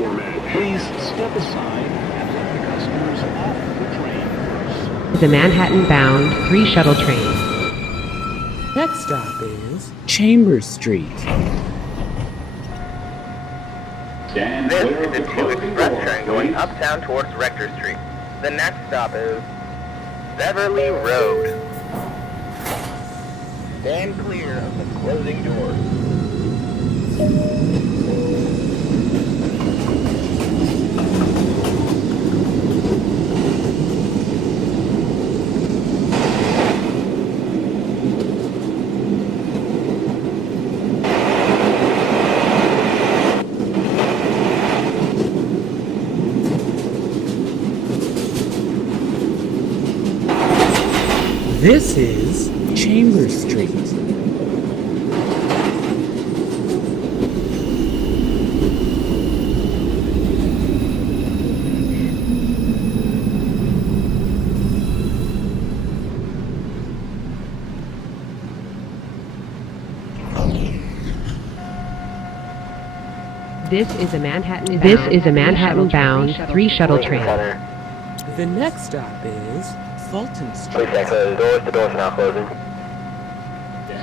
4 men. Please step aside and let the customers off the train first. The Manhattan-bound 3 shuttle train. Next stop is Chambers Street. This is the 2 express train going uptown towards Rector Street. The next stop is Beverly Road. Stand clear of the closing doors. This is Chambers Street. This is a Manhattan-bound 3 shuttle train. The next stop is Fulton Street. Please check the doors. The doors are now closing.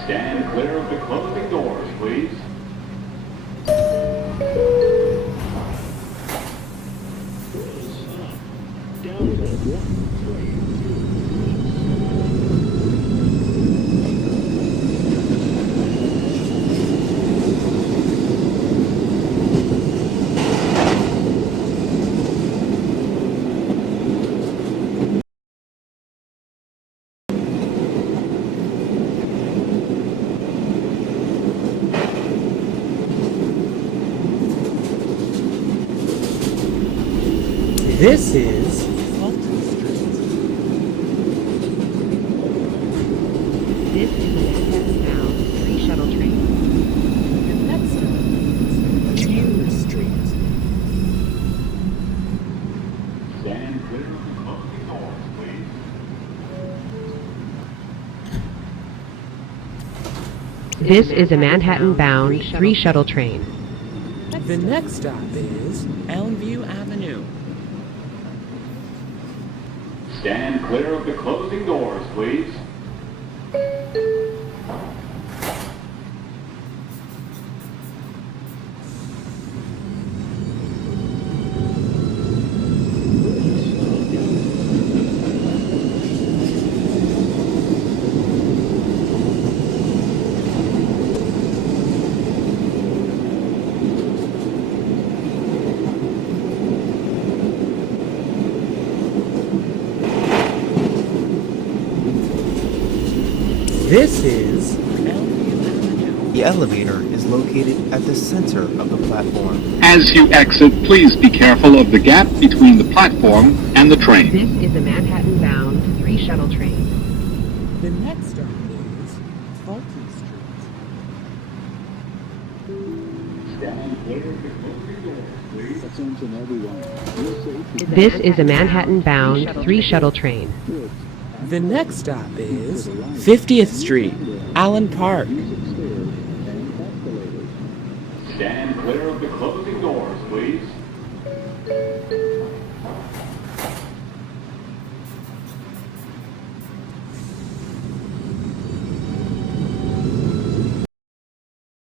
Stand clear of the closing doors, please. This is Fulton Street. This is a Manhattan-bound 3 shuttle train. The next stop is Chambers Street. Stand clear of the closing doors, please. This is a Manhattan-bound 3 shuttle train. The next stop is Elmview Avenue. Stand clear of the closing doors, please. This is Elmview Avenue. The elevator is located at the center of the platform. As you exit, please be careful of the gap between the platform and the train. This is a Manhattan-bound 3 shuttle train. The next stop is Fulton Street. Stand clear of the closing doors, please. Attention everyone. This is a Manhattan-bound 3 shuttle train. The next stop is 50th Street, Allen Park. Stand clear of the closing doors, please.